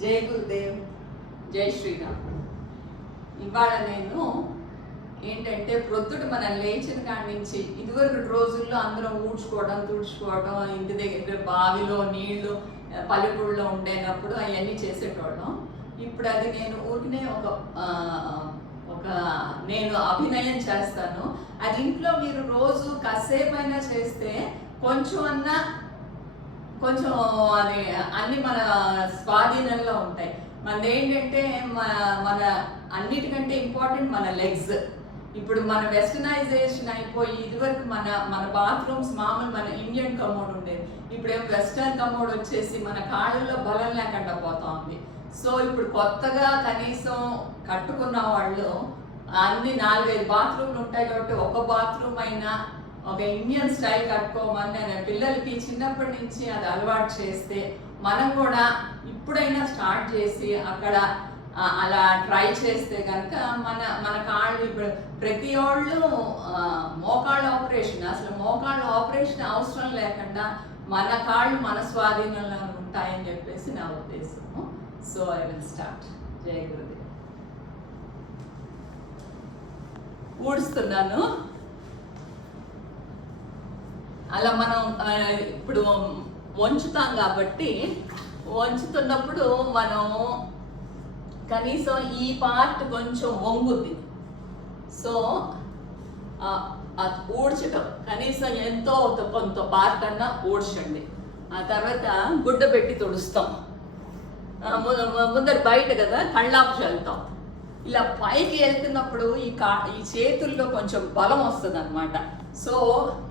జై గురుదేవ్, జై శ్రీరామ్. ఇవాళ నేను ఏంటంటే ప్రొద్దుట మనం లేచిన కాడి నుంచి ఇదివరకు రోజుల్లో అందరం ఊడ్చుకోవడం తుడుచుకోవడం, ఇంటి దగ్గర బావిలో నీళ్లు పల్లెటూళ్ళలో ఉండేటప్పుడు అవన్నీ చేసేటోళ్ళం. ఇప్పుడు అది నేను ఊరికనే ఒక నేను అభినయం చేస్తాను. అది ఇంట్లో మీరు రోజు కాసేపైనా చేస్తే కొంచెం అది అన్ని మన స్వాధీనంలో ఉంటాయి. మనది ఏంటంటే మన అన్నిటికంటే ఇంపార్టెంట్ మన లెగ్స్. ఇప్పుడు మన వెస్టర్నైజేషన్ అయిపోయి ఇదివరకు మన బాత్రూమ్స్ మామూలు మన ఇండియన్ కమోడ్ ఉండేది. ఇప్పుడేమో వెస్టర్న్ కమోడ్ వచ్చేసి మన కాళ్ళల్లో బలం లేకుండా పోతా ఉంది. సో ఇప్పుడు కొత్తగా కనీసం కట్టుకున్న వాళ్ళు అన్ని 4-5 బాత్రూమ్లు ఉంటాయి కాబట్టి ఒక బాత్రూమ్ అయినా ఒక ఇండియన్ స్టైల్ కట్టుకోమని నేను పిల్లలకి చిన్నప్పటి నుంచి అది అలవాటు చేస్తే మనం కూడా ఇప్పుడైనా స్టార్ట్ చేసి అక్కడ అలా ట్రై చేస్తే కనుక మన కాళ్ళు ఇప్పుడు ప్రతి వాళ్ళు మోకాళ్ళ ఆపరేషన్, అసలు మోకాళ్ళ ఆపరేషన్ అవసరం లేకుండా మన కాళ్ళు మన స్వాధీనంలో ఉంటాయని చెప్పేసి నా ఉద్దేశము. So I will start. జై గురుదేవ్. ఊడుస్తున్నాను. అలా మనం ఇప్పుడు వంచుతాం కాబట్టి వంచుతున్నప్పుడు మనం కనీసం ఈ పార్ట్ కొంచెం వంగుద్ది. సో ఊడ్చటం కనీసం ఎంతో కొంత పార్ట్ అన్నా ఊడ్చండి. ఆ తర్వాత గుడ్డ పెట్టి తుడుస్తాం. ముందర బయట కదా కళ్ళాపు చల్లుతాం. ఇలా పైకి వెళ్తున్నప్పుడు ఈ చేతుల్లో కొంచెం బలం వస్తుంది అనమాట. సో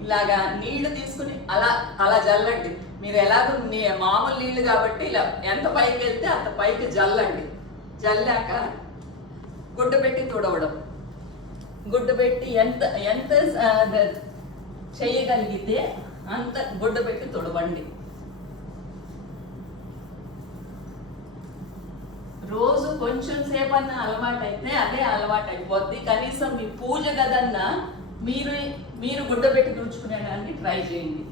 ఇలాగా నీళ్లు తీసుకుని అలా జల్లండి. మీరు ఎలాగో మామూలు నీళ్లు కాబట్టి ఇలా ఎంత పైకి వెళ్తే అంత పైకి జల్లండి. జల్లాక గుడ్డ పెట్టి తుడవడం. గుడ్డ పెట్టి ఎంత చేయగలిగితే అంత గుడ్డ పెట్టి తుడవండి. రోజు కొంచెం సేపన్నా అలవాటు అయితే అదే అలవాటు అయిపోద్ది. కనీసం మీ పూజ గదన్నా మీరు గుడ్డ పెట్టి తుడుచుకునేదానికి ట్రై చేయండి.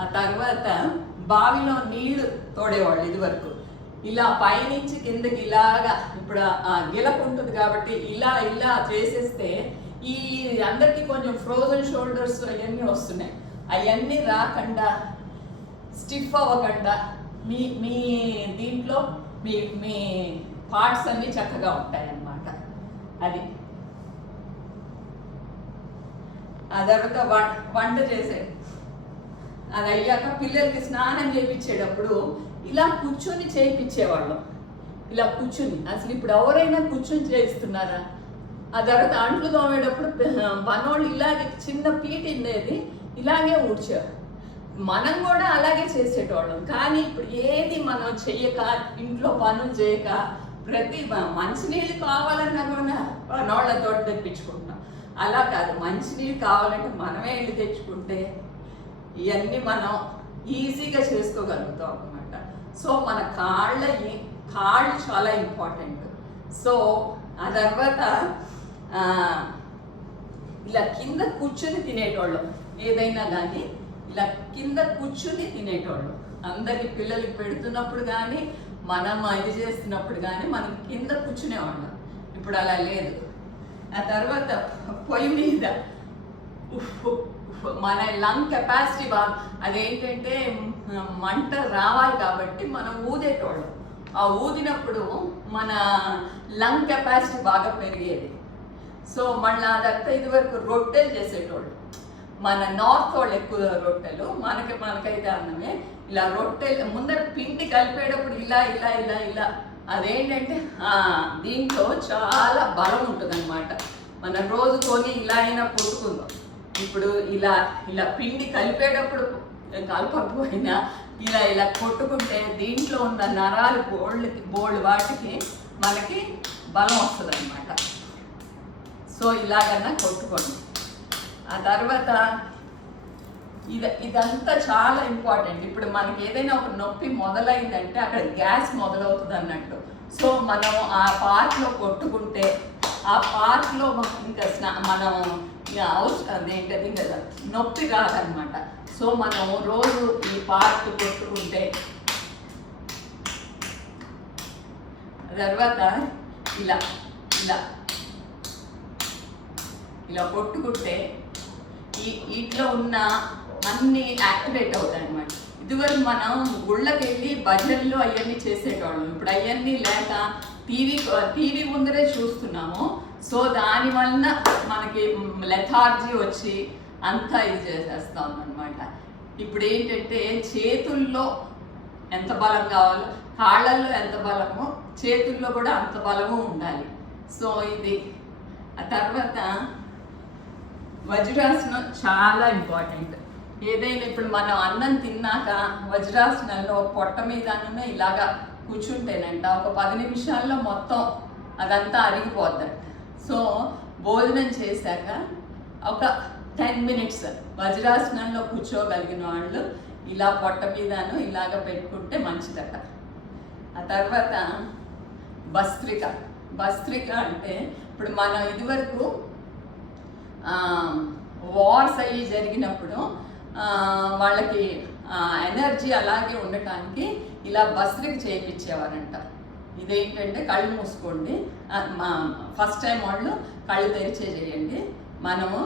ఆ తర్వాత బావిలో నీళ్లు తోడేవాళ్ళు ఇదివరకు. ఇలా పైనుంచి కిందకి ఇలాగా, ఇప్పుడు గిలపు ఉంటుంది కాబట్టి ఇలా చేసేస్తే ఈ అందరికి కొంచెం ఫ్రోజన్ షోల్డర్స్ అవన్నీ వస్తున్నాయి. అవన్నీ రాకుండా, స్టిఫ్ అవ్వకుండా మీ దీంట్లో మీ పార్ట్స్ అన్నీ చక్కగా ఉంటాయి అన్నమాట. అది ఆ తర్వాత వంట చేసేది. అది అయ్యాక పిల్లలకి స్నానం చేయించేటప్పుడు ఇలా కూర్చొని చేయించేవాళ్ళం. ఇలా కూర్చుని, అసలు ఇప్పుడు ఎవరైనా కూర్చొని చేయిస్తున్నారా? ఆ తర్వాత అంట్లు తోమేటప్పుడు పనోళ్ళు ఇలాగే చిన్న పీట ఉండేది, ఇలాగే ఊడ్చారు. మనం కూడా అలాగే చేసేటోళ్ళం. కానీ ఇప్పుడు ఏది మనం చెయ్యక, ఇంట్లో పనులు చేయక, ప్రతి మంచినీళ్ళు కావాలన్నా కూడా పనోళ్ళతో తెప్పించుకుంటున్నాం. అలా కాదు, మంచినీళ్ళు కావాలంటే మనమే ఇల్లు తెచ్చుకుంటే ఇవన్నీ మనం ఈజీగా చేసుకోగలుగుతాం అన్నమాట. సో మన కాళ్ళు చాలా ఇంపార్టెంట్. సో ఆ తర్వాత ఇలా కింద కూర్చొని తినేటోళ్ళం. ఏదైనా కానీ ఇలా కింద కూర్చుని తినేటోళ్ళు. అందరికి పిల్లలకి పెడుతున్నప్పుడు కానీ మనం ఇది చేస్తున్నప్పుడు కానీ మనం కింద కూర్చునేవాళ్ళం. ఇప్పుడు అలా లేదు. ఆ తర్వాత పొయ్యి మీద మన లంగ్ కెపాసిటీ అదేంటంటే మంట రావాలి కాబట్టి మనం ఊదేటోళ్ళం. ఆ ఊదినప్పుడు మన లంగ్ కెపాసిటీ బాగా పెరిగేది. సో మళ్ళీ అదంతా ఇదివరకు రొట్టెలు చేసేటోళ్ళు. మన నార్త్ వాళ్ళు ఎక్కువ రొట్టెలు, మనకైతే అన్నమే. ఇలా రొట్టెలు ముందర పిండి కలిపేటప్పుడు ఇలా అదేంటంటే దీంట్లో చాలా బలం ఉంటుంది అనమాట. మనం రోజు కొని ఇలా అయినా కొట్టుకుందాం. ఇప్పుడు ఇలా పిండి కలిపేటప్పుడు కలపకపోయినా ఇలా కొట్టుకుంటే దీంట్లో ఉన్న నరాలు బోళ్ళు వాటికి మనకి బలం వస్తుంది అనమాట. సో ఇలాగన్నా కొట్టుకోండి. ఆ తర్వాత ఇదంతా చాలా ఇంపార్టెంట్. ఇప్పుడు మనకి ఏదైనా ఒక నొప్పి మొదలైందంటే అక్కడ గ్యాస్ మొదలవుతుంది అన్నట్టు. సో మనం ఆ పార్ట్లో కొట్టుకుంటే ఆ పార్ట్లో ఇంకా మనం అదేంటది కదా నొప్పి రాదనమాట. సో మనం రోజు ఈ పార్ట్ కొట్టుకుంటే తర్వాత ఇలా ఇలా ఇలా కొట్టుకుంటే వీటిలో ఉన్న అన్నీ యాక్టివేట్ అవుతాయి అన్నమాట. ఇదివరకు మనం గుళ్ళకి వెళ్ళి భజనలు అవన్నీ చేసేటోళ్ళం. ఇప్పుడు అవన్నీ లేక టీవీ ముందరే చూస్తున్నాము. సో దాని వలన మనకి లెథార్జీ వచ్చి అంతా ఇది చేసేస్తాం అన్నమాట. ఇప్పుడు ఏంటంటే చేతుల్లో ఎంత బలం కావాలో, కాళ్ళల్లో ఎంత బలమో చేతుల్లో కూడా అంత బలము ఉండాలి. సో ఇది ఆ తర్వాత వజ్రాసనం చాలా ఇంపార్టెంట్. ఏదైనా ఇప్పుడు మనం అన్నం తిన్నాక వజ్రాసనంలో పొట్ట మీద ఇలాగా కూర్చుంటేనంట ఒక 10 నిమిషాల్లో మొత్తం అదంతా అరిగిపోద్దట. సో భోజనం చేశాక ఒక 10 మినిట్స్ వజ్రాసనంలో కూర్చోగలిగిన వాళ్ళు ఇలా పొట్ట మీదను ఇలాగ పెట్టుకుంటే మంచిదట. ఆ తర్వాత భస్త్రిక అంటే ఇప్పుడు మనం ఇదివరకు వార్స్ అయ్యి జరిగినప్పుడు వాళ్ళకి ఎనర్జీ అలాగే ఉండటానికి ఇలా భస్త్రిక చేయించేవారంట. ఇదేంటంటే కళ్ళు మూసుకోండి, ఫస్ట్ టైం వాళ్ళు కళ్ళు తెరిచే చేయండి. మనము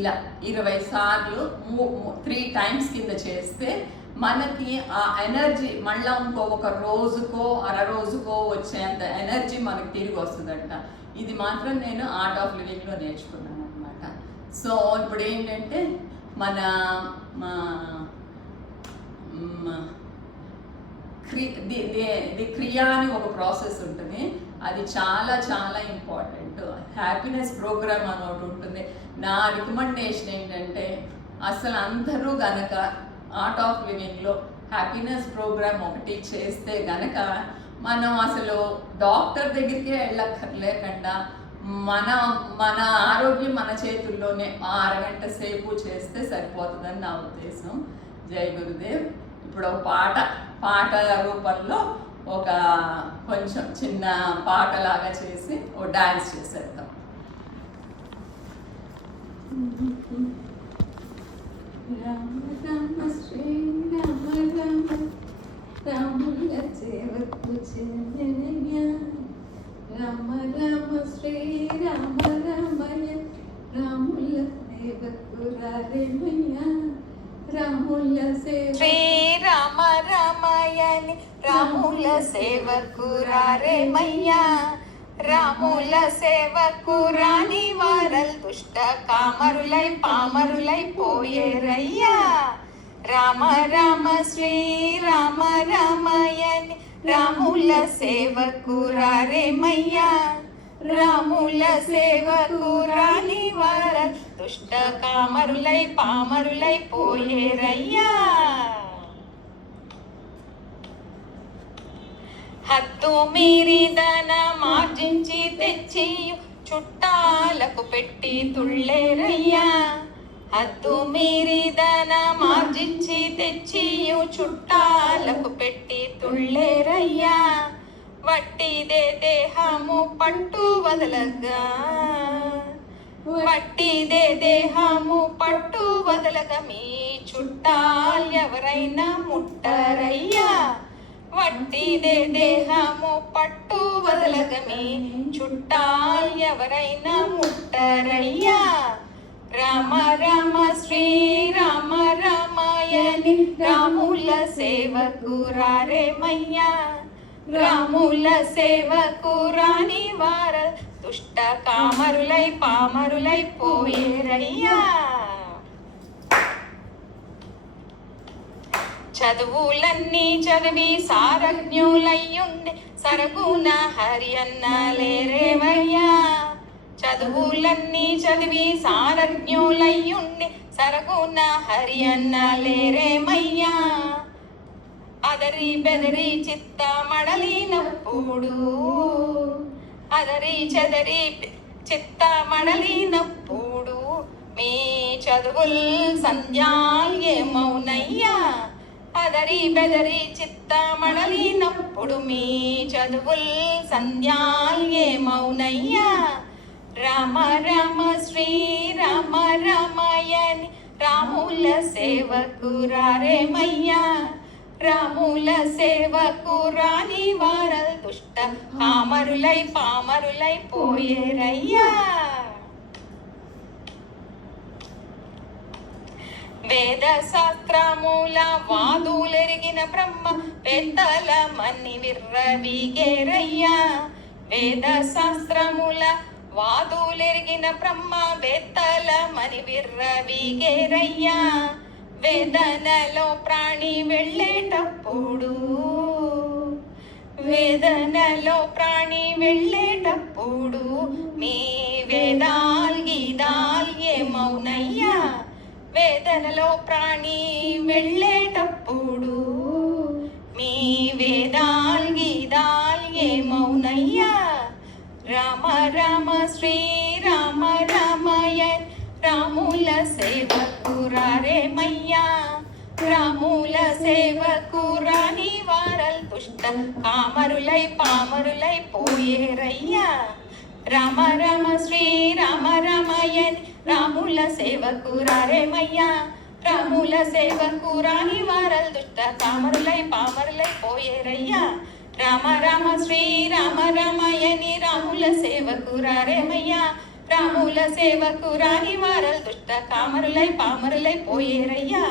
ఇలా 20 సార్లు 3 టైమ్స్ కింద చేస్తే మనకి ఆ ఎనర్జీ మళ్ళీ ఒక రోజుకో అర రోజుకో వచ్చేంత ఎనర్జీ మనకి తిరిగి వస్తుందంట. ఇది మాత్రం నేను ఆర్ట్ ఆఫ్ లివింగ్లో నేర్చుకున్నాను అనమాట. సో ఇప్పుడు ఏంటంటే మన క్రియా అని ఒక ప్రాసెస్ ఉంటుంది. అది చాలా చాలా ఇంపార్టెంట్. హ్యాపీనెస్ ప్రోగ్రామ్ అని ఒకటి ఉంటుంది. నా రికమెండేషన్ ఏంటంటే అసలు అందరూ గనక ఆర్ట్ ఆఫ్ లివింగ్లో హ్యాపీనెస్ ప్రోగ్రామ్ ఒకటి చేస్తే గనక మనం అసలు డాక్టర్ దగ్గరికే వెళ్ళక్కర్లేకుండా మన ఆరోగ్యం మన చేతుల్లోనే 6 అరగంట సేపు చేస్తే సరిపోతుందని నా ఉద్దేశం. జై గురుదేవ్. ఇప్పుడు ఒక పాట రూపంలో ఒక కొంచెం చిన్న పాటలాగా చేసి ఓ డాన్స్ చేసేద్దాం. రామ రామ శ్రీ రామ రామ రాముల సేవకు చెందినయ్య, రామ రామ శ్రీ రామ రామయ్య రాముల సేవకు రారేమయ్య, రాముల సేవ శ్రీ రామ రామయ్యని రాముల సేవకు రారేమయ్యా, రాముల సేవకు రాని వారల్ దుష్ట కామరులై పామరులై పోయేరయ్యా, రామ రామ శ్రీ రామ రామయ్యని రాముల సేవకు రారేమయ్యా, రాముల సేవకు రాని వారల్ దుష్ట కామరులై పామరులై పోయేరయ్యా. హద్దు మీరి ధన మార్జించి తెచ్చి చుట్టాలకు పెట్టి తుళ్ళేరయ్యా, హద్దు మీరి ధన మార్జించి తెచ్చి చుట్టాలకు పెట్టి తుళ్ళేరయ్యా, వట్టిదే దేహము పట్టు వదలగా, వట్టిదే దేహము పట్టు వదలగా మీ చుట్టాలు ఎవరైనా ముట్టరయ్యా, వట్టిదే దేహము పట్టు వదలగా మీ చుట్టాలు ఎవరైనా ముట్టరయ్యా, రామ రామ శ్రీ రామ రామయ్యని రాముల సేవకు రారేమయ్యా, రాముల సేవకు రాని వార దుష్ట కామరులై పామరులై పోయేరయ్యా. చదువులన్నీ చదివి సారజ్ఞులయ్యుండి సరగున హరి అన్న లేరేవయ్యా, చదువులన్నీ చదివి సారజ్ఞులయ్యుండి సరగున హరి అన్న లేరేమయ్యా, అదరి బెదరి చిత్త మడలినప్పుడు, అదరి చెదరి చిత్త మడలినప్పుడు మీ చదువుల్ సంధ్యాల్ ఏమౌనయ్యా అదరి బెదరి చిత్తమడలినప్పుడు మీ చదువుల్ సంధ్యాల్ ఏమౌనయ్యా రామ రామ శ్రీరామ రామాయణి రాముల సేవకు రారేమయ్యా రాముల సేవకు రాని వారల్ దుష్ట పామరులై పామరులై పోయేరయ్యా వేద శాస్త్రముల వాదులెరిగిన బ్రహ్మ పెద్దల మన్ని విర్రవీగేరయ్యా వేద శాస్త్రముల వాదులెరిగిన బ్రహ్మ వేత్తల మని విర్రవీగేరయ్యా వేదనలో ప్రాణి వెళ్ళేటప్పుడు వేదనలో ప్రాణి వెళ్ళేటప్పుడు మీ వేదాల్ గీదాల్ ఏమౌనయ్యా వేదనలో ప్రాణి వెళ్ళేటప్పుడు మీ వేదాల్ గీదాల్ ఏమౌనయ్యా రామ రామ శ్రీరామ రామాయణ్ రాముల సేవకు రారేమయ్యా రాముల సేవకు రాని వారల్ దుష్ట కామరులై పామరులై పోయేరయ్యా రామ రామ శ్రీరామ రామాయణ్ రాముల సేవకు రారేమయ్యా రాముల సేవకు రాని వారల్ దుష్ట కామరులై పామరులై పోయేరయ్యా రామ రామ శ్రీరామ రామాయణి రాముల సేవకు రారేమయ్యా రాముల సేవకు రాని వారల్ దుష్ట కామరులై పామరులై పోయేరయ్యా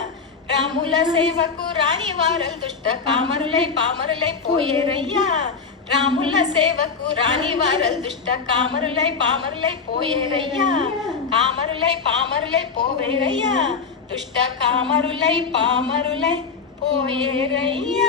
రాముల సేవకు రాని వారల్ దుష్ట కామరులై పామరులై పోయేరయ్యా రాముల సేవకు రాని వారల్ దుష్ట కామరులై పామరులై పోయేరయ్యా కామరులై పామరులై పోవేరయ్యా దుష్ట కామరులై పామరులై పోయేరయ్యా